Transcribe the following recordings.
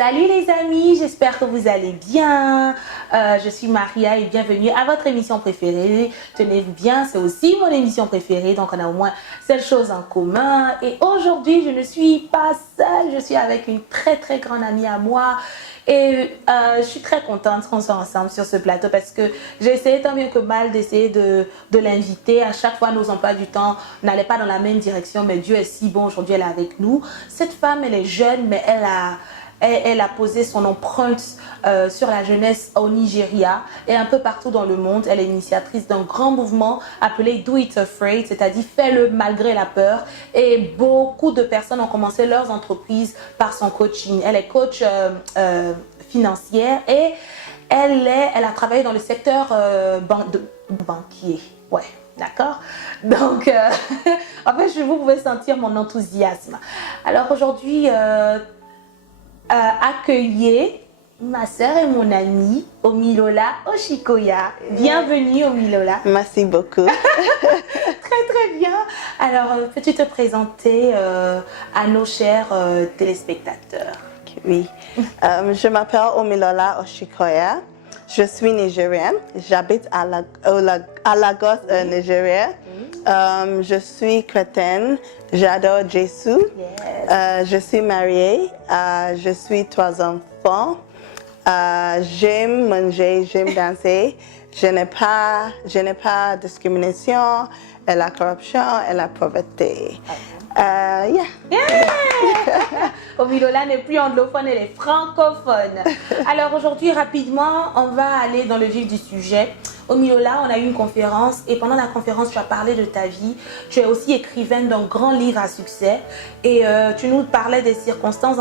Salut les amis, j'espère que vous allez bien. Je suis Maria et bienvenue à votre émission préférée. Tenez-vous bien, c'est aussi mon émission préférée, donc on a au moins cette chose en commun. Et aujourd'hui, je ne suis pas seule, je suis avec une très grande amie à moi. Et je suis très contente qu'on soit ensemble sur ce plateau parce que j'ai essayé tant bien que mal d'essayer de l'inviter. À chaque fois, nos emplois du temps n'allaient pas dans la même direction, mais Dieu est si bon, aujourd'hui elle est avec nous. Cette femme, elle est jeune, mais elle a posé son empreinte sur la jeunesse au Nigeria et un peu partout dans le monde. Elle est initiatrice d'un grand mouvement appelé Do It Afraid, c'est-à-dire fais-le malgré la peur. Et beaucoup de personnes ont commencé leurs entreprises par son coaching. Elle est coach financière et elle a travaillé dans le secteur banquier. Ouais, d'accord. Donc, en fait, vous pouvez sentir mon enthousiasme. Alors aujourd'hui, accueillez ma sœur et mon amie Omilola Oshikoya. Bienvenue Omilola. Merci beaucoup. Très bien. Alors, peux-tu te présenter à nos chers téléspectateurs? Oui. Je m'appelle Omilola Oshikoya. Je suis nigérienne. J'habite à Lagos, Nigeria. Je suis chrétienne. J'adore Jésus. Yes. Je suis mariée. Je suis 3 enfants. J'aime manger, j'aime danser. Je n'ai pas de discrimination, et la corruption et la pauvreté. Yeah. Omilola n'est plus anglophone, elle est francophone. Alors aujourd'hui, rapidement, on va aller dans le vif du sujet. Omilola, on a eu une conférence et pendant la conférence, tu as parlé de ta vie. Tu es aussi écrivaine d'un grand livre à succès et tu nous parlais des circonstances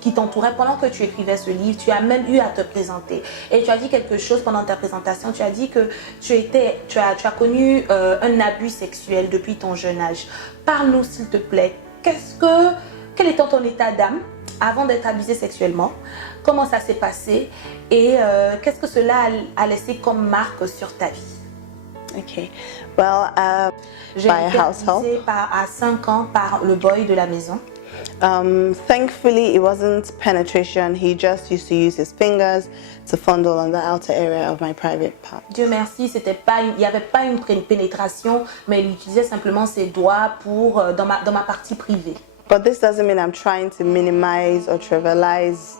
qui t'entouraient pendant que tu écrivais ce livre. Tu as même eu à te présenter et tu as dit quelque chose pendant ta présentation. Tu as dit que tu as connu un abus sexuel depuis ton jeune âge. Parle-nous s'il te plaît. Quel était ton état d'âme avant d'être abusée sexuellement? Comment ça s'est passé? Et qu'est-ce que cela a laissé comme marque sur ta vie? Okay. Well, J'ai été abusée à 5 ans par le boy de la maison. Thankfully, it wasn't penetration. He just used to use his fingers to fondle on the outer area of my private part. Dieu merci, il n'y avait pas une pénétration, mais il utilisait simplement ses doigts pour dans ma partie privée. But this doesn't mean I'm trying to minimize or trivialize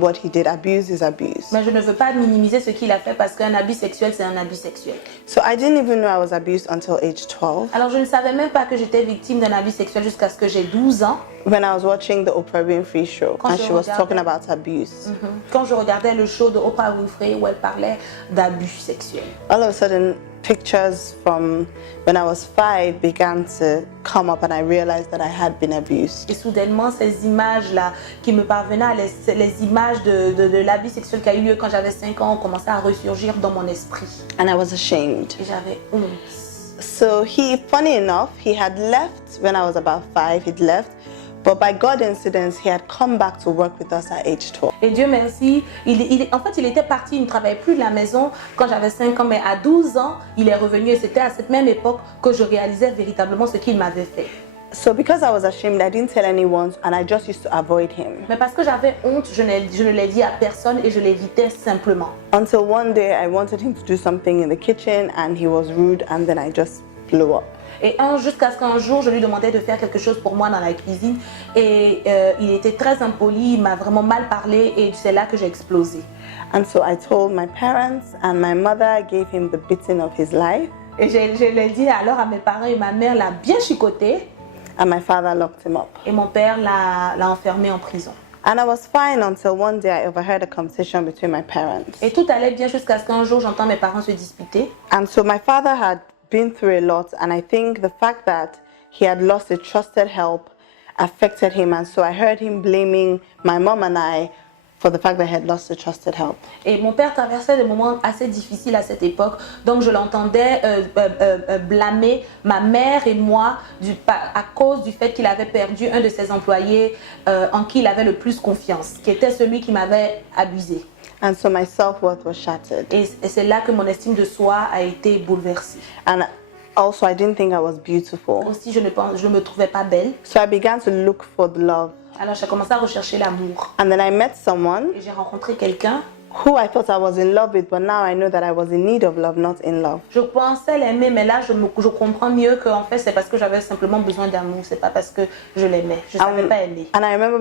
what he did. Abuse is abuse. Mais je ne veux pas minimiser ce qu'il a fait parce qu'un abus sexuel, c'est un abus sexuel. So I didn't even know I was abused until age 12. Alors je ne savais même pas que j'étais victime d'un abus sexuel jusqu'à ce que j'ai 12 ans. When I was watching the Oprah Winfrey show and she was talking about abuse. Quand je regardais le show de Oprah Winfrey où elle parlait d'abus sexuels. All of a sudden, pictures from when I was 5 began to come up and I realized that I had been abused. Et soudainement, ces images-là qui me parvenaient, les images de l'abus sexuel qui a eu lieu quand j'avais 5 ans ont commencé à ressurgir dans mon esprit. And I was ashamed. Et j'avais honte. So funny enough, he had left when I was about 5, he'd left. But by God's incidence, he had come back to work with us at age 12. Et Dieu merci, en fait, il était parti, il ne travaillait plus de la maison quand j'avais 5 ans, mais à 12 ans, il est revenu et c'était à cette même époque que je réalisais véritablement ce qu'il m'avait fait. So because I was ashamed, I didn't tell anyone and I just used to avoid him. Mais parce que j'avais honte, je ne l'ai dit à personne et je l'évitais simplement. Until one day, I wanted him to do something in the kitchen and he was rude and then I just blew up. Et jusqu'à ce qu'un jour, je lui demandais de faire quelque chose pour moi dans la cuisine. Et il était très impoli, il m'a vraiment mal parlé et c'est là que j'ai explosé. And so I told my parents and my mother gave him the beating of his life. Et je l'ai dit alors à mes parents et ma mère l'a bien chicoté. And my father locked him up. Et mon père l'a enfermé en prison. And I was fine until one day I overheard a conversation between my parents. Et tout allait bien jusqu'à ce qu'un jour, j'entends mes parents se disputer. And so my father had been through a lot and I think the fact that he had lost a trusted help affected him and so I heard him blaming my mom and I for the fact that he had lost a trusted help. Et mon père traversait des moments assez difficiles à cette époque, donc je l'entendais blâmer ma mère et moi à cause du fait qu'il avait perdu un de ses employés en qui il avait le plus confiance, qui était celui qui m'avait abusé. And so my self-worth was shattered. Et c'est là que mon estime de soi a été bouleversée. And Also, I didn't think I was beautiful. Aussi, je me trouvais pas belle. So I began to look for the love. Alors, j'ai commencé à rechercher l'amour. And then I met someone Et j'ai rencontré quelqu'un. who I thought I was in love with, but now I know that I was in need of love, not in love. Je pensais l'aimer, mais là, je comprends mieux qu'en fait, c'est parce que j'avais simplement besoin d'amour. C'est pas parce que je l'aimais. Je savais pas aimer. And I remember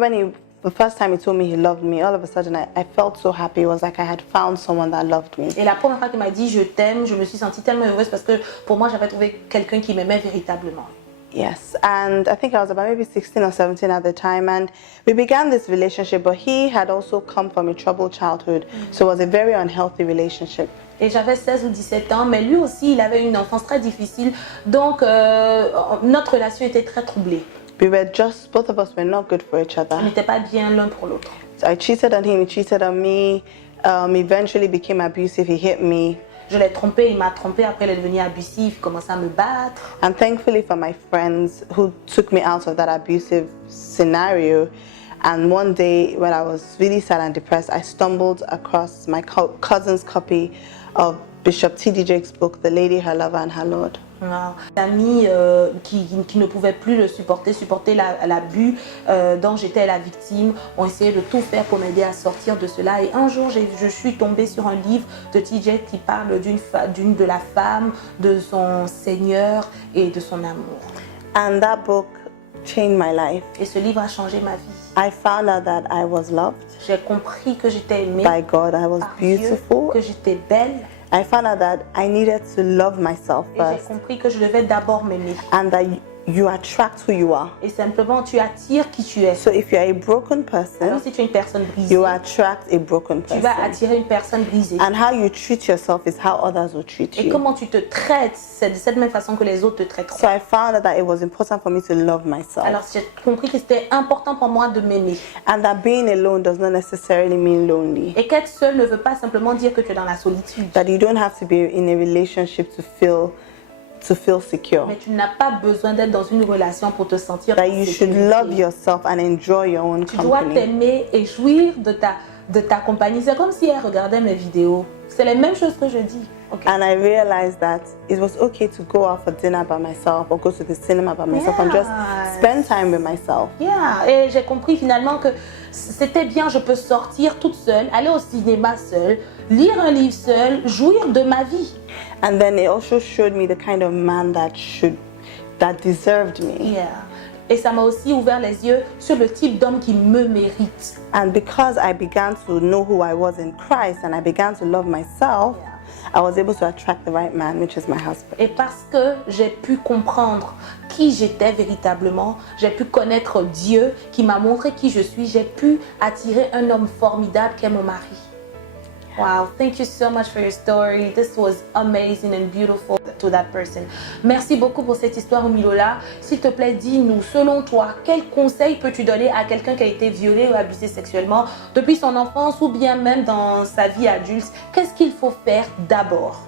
the first time he told me he loved me, all of a sudden I felt so happy. It was like I had found someone that loved me. Et la première fois qu'il m'a dit je t'aime, je me suis sentie tellement heureuse parce que pour moi, j'avais trouvé quelqu'un qui m'aimait véritablement. Yes, and I think I was about maybe 16 or 17 at the time, and we began this relationship, but he had also come from a troubled childhood, so it was a very unhealthy relationship. Et j'avais 16 ou 17 ans, mais lui aussi, il avait une enfance très difficile, donc notre relation était très troublée. Both of us were not good for each other. On n'était pas bien l'un pour l'autre. So I cheated on him, he cheated on me, eventually became abusive, he hit me. Je l'ai trompé, il m'a trompé, après il est devenu abusif, il commençait à me battre. And thankfully for my friends who took me out of that abusive scenario, and one day when I was really sad and depressed, I stumbled across my cousin's copy of Bishop T.D. Jakes' book, The Lady, Her Lover and Her Lord. Wow. Amis qui ne pouvaient plus le supporter l'abus dont j'étais la victime, ont essayé de tout faire pour m'aider à sortir de cela. Et un jour, je suis tombée sur un livre de TJ qui parle de la femme, de son Seigneur et de son amour. And that book changed my life. Et ce livre a changé ma vie. I found out that I was loved. J'ai compris que j'étais aimée by God. I was par beautiful. Dieu, que j'étais belle. I found out that I needed to love myself Et j'ai first, compris que je devais d'abord m'aimer. and that you attract who you are. Et simplement, tu attires qui tu es. So if you're a broken Alors, person, si tu es une personne brisée, you attract a broken tu vas person. attirer une personne brisée. And how you treat yourself is how others will treat Et you. comment tu te traites, c'est de cette même façon que les autres te traiteront. So I found out that it was important for me to love myself, Alors, j'ai compris que c'était important pour moi de m'aimer. and that being alone does not necessarily mean lonely. Et qu'être seul ne veut pas simplement dire que tu es dans la solitude. That you don't have to be in a relationship to feel secure. Mais tu n'as pas besoin d'être dans une relation pour te sentir That en you should sécurité. love yourself and enjoy your own Tu dois company. t'aimer et jouir de ta compagnie. C'est comme si elle regardait mes vidéos. C'est les mêmes choses que je dis. Okay. And I realized that it was okay to go out for dinner by myself or go to the cinema by myself and just Yes. spend time with myself. Yeah. Et j'ai compris finalement que c'était bien, je peux sortir toute seule, aller au cinéma seule, lire un livre seule, jouir de ma vie. And then it also showed me the kind of man that deserved me. Yeah. Et ça m'a aussi ouvert les yeux sur le type d'homme qui me mérite. And because I began to know who I was in Christ and I began to love myself, I was able to attract the right man, which is my husband. Et parce que j'ai pu comprendre qui j'étais véritablement, j'ai pu connaître Dieu qui m'a montré qui je suis, j'ai pu attirer un homme formidable qui est mon mari. Wow, thank you so much for your story. This was amazing and beautiful to that person. Merci beaucoup pour cette histoire, Milola. S'il te plaît, dis-nous, selon toi, quel conseil peux-tu donner à quelqu'un qui a été violé ou abusé sexuellement depuis son enfance ou bien même dans sa vie adulte? Qu'est-ce qu'il faut faire d'abord?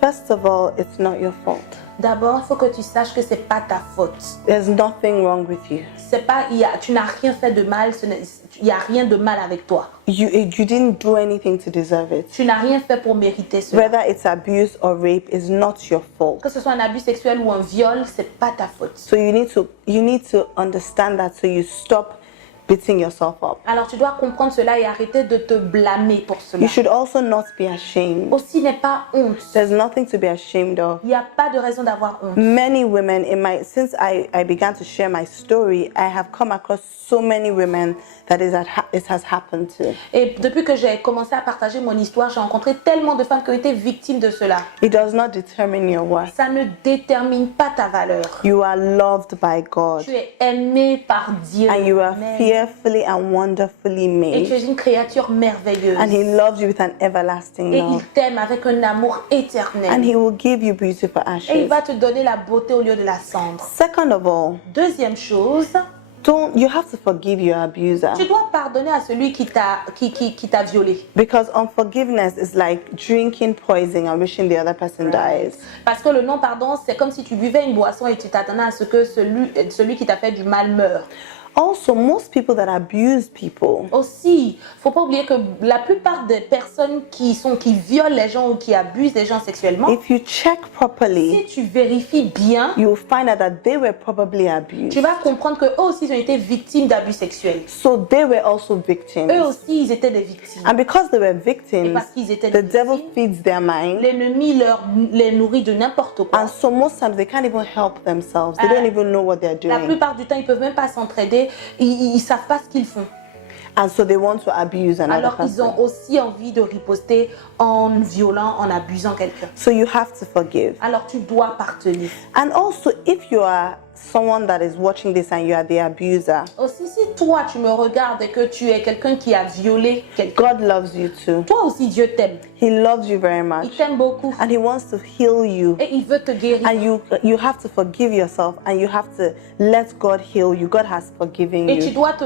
First of all, it's not your fault. D'abord, il faut que tu saches que c'est pas ta faute. There's nothing wrong with you. C'est pas, tu n'as rien fait de mal, il n'y a rien de mal avec toi. You didn't do anything to deserve it. Tu n'as rien fait pour mériter cela. Whether it's abuse or rape is not your fault. Que ce soit un abus sexuel ou un viol, c'est pas ta faute. So you need to understand that, so you stop beating yourself up. Alors tu dois comprendre cela et arrêter de te blâmer pour cela. You should also not be ashamed. Aussi n'est pas honte. There's nothing to be ashamed of. Il n'y a pas de raison d'avoir honte. Many women since I began to share my story, I have come across so many women that it has happened to. Et depuis que j'ai commencé à partager mon histoire, j'ai rencontré tellement de femmes qui ont été victimes de cela. It does not determine your worth. Ça ne détermine pas ta valeur. You are loved by God. Tu es aimé par Dieu. And you are Amen. fearfully and wonderfully Et tu made. es une créature merveilleuse. And He loves you with an everlasting Et love. il t'aime avec un amour éternel. And He will give you beautiful Et il ashes. va te donner la beauté au lieu de la cendre. Second of all, Deuxième chose, you have to forgive your abuser. tu dois pardonner à celui qui t'a violé. Because unforgiveness is like drinking poison and wishing the other person dies. Parce que le non-pardon, c'est comme si tu buvais une boisson et tu t'attendais à ce que celui qui t'a fait du mal meure. Also, most people that abuse people, Aussi, faut pas oublier que la plupart des personnes qui violent les gens ou qui abusent les gens sexuellement, if you check properly, si tu vérifies bien, you will find out that they were probably abused. tu vas comprendre qu'eux aussi ils ont été victimes d'abus sexuels. So they were also Eux victims. aussi ils étaient des victimes. And because they were Et victims, parce qu'ils étaient the des devil victimes, feeds their mind. l'ennemi les nourrit de n'importe quoi. And so most times they can't even help themselves. They don't even know what they're La doing. plupart du temps, ils peuvent même pas s'entraider. Ils savent pas ce qu'ils font. And so they want to abuse another Alors ils ont person. aussi envie de riposter en violant, en abusant quelqu'un. So you have to forgive. Alors tu dois pardonner. And also, if you are someone that is watching this and you are the abuser, Aussi, si toi tu me regardes et que tu es quelqu'un qui a violé quelqu'un, God loves you too. toi aussi Dieu t'aime. He loves you very Il much. t'aime beaucoup. And He wants to heal you. Et il veut te guérir. And you have to forgive yourself and you have to let God heal you. God has forgiven Et tu you. dois te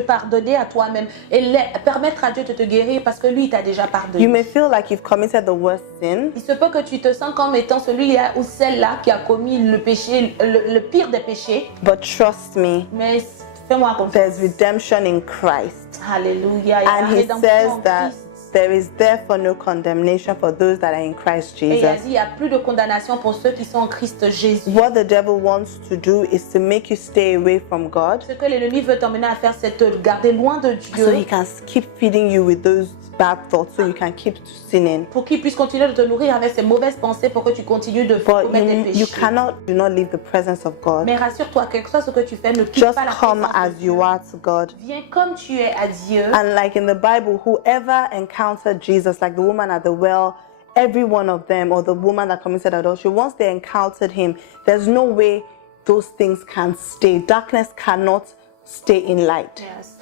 pardonner à toi-même et permettre à Dieu de te guérir parce que lui, il t'a déjà pardonné. You may feel like you've committed the worst sin, Il se peut que tu te sens comme étant celui-là ou celle-là qui a commis le péché, le pire des péchés. but trust me, Mais fais-moi confiance. there's redemption in Christ. Alléluia. Il y a la And He rédemption says en that Christ. there is therefore no condemnation for those that are in Christ Et il a dit, Jesus. il n'y a plus de condamnation pour ceux qui sont en Christ Jésus. What the devil wants to do is to make you stay away from God Ce que l'ennemi veut t'emmener à faire, c'est te garder loin de Dieu so he can keep feeding you with those bad thoughts so you can keep sinning. pour qu'il puisse continuer de te nourrir avec ses mauvaises pensées pour que tu continues de But commettre des you péchés. do not leave the presence of God. Mais rassure-toi, quel que soit ce que tu fais, ne quitte Just pas la come présence as de Dieu. you are to God. Viens comme tu es à Dieu. And like in the Bible, whoever encountered Jesus, like the woman at the well, every one of them, or the woman that committed adultery, once they encountered him, there's no way those things can stay. Darkness cannot stay in light. Yes.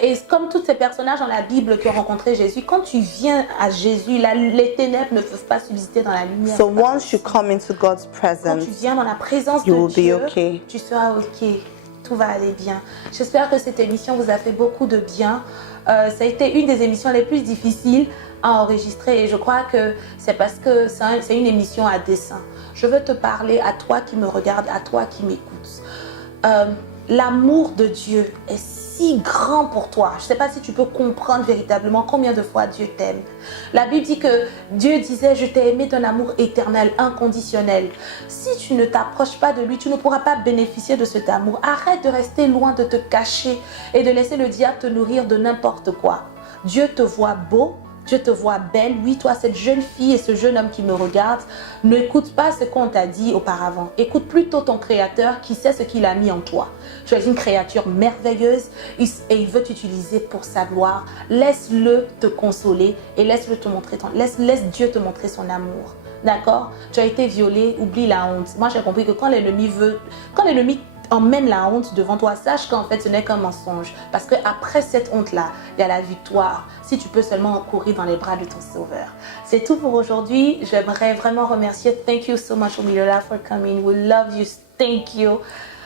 Et comme tous ces personnages dans la Bible qui ont rencontré Jésus, quand tu viens à Jésus, les ténèbres ne peuvent pas subsister dans la lumière. So once you come into God's Quand presence, tu viens dans la présence you de will be Dieu, okay. tu seras ok. Tout va aller bien. J'espère que cette émission vous a fait beaucoup de bien. Ça a été une des émissions les plus difficiles à enregistrer et je crois que c'est parce que c'est une émission à dessein. Je veux te parler à toi qui me regarde, à toi qui m'écoutes. L'amour de Dieu est si grand pour toi. Je ne sais pas si tu peux comprendre véritablement combien de fois Dieu t'aime. La Bible dit que Dieu disait « Je t'ai aimé d'un amour éternel, inconditionnel ». Si tu ne t'approches pas de lui, tu ne pourras pas bénéficier de cet amour. Arrête de rester loin, de te cacher et de laisser le diable te nourrir de n'importe quoi. Dieu te voit beau. Dieu te voit belle. Oui, toi, cette jeune fille et ce jeune homme qui me regardent, n'écoute pas ce qu'on t'a dit auparavant. Écoute plutôt ton Créateur qui sait ce qu'il a mis en toi. Tu es une créature merveilleuse et il veut t'utiliser pour sa gloire. Laisse-le te consoler et laisse-le te montrer laisse Dieu te montrer son amour. D'accord? Tu as été violé, oublie la honte. Moi, j'ai compris que quand l'ennemi emmène la honte devant toi, sache qu'en fait ce n'est qu'un mensonge. Parce qu'après cette honte-là, il y a la victoire. Si tu peux seulement courir dans les bras de ton sauveur. C'est tout pour aujourd'hui. J'aimerais vraiment remercier. Thank you so much, Omilola, for coming. We love you. Thank you.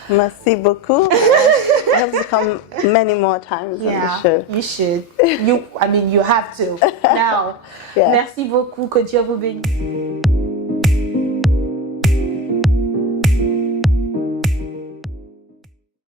Merci beaucoup. I have to come many more times on the show. You should. You have to. Now. Yeah. Merci beaucoup. Que Dieu vous bénisse.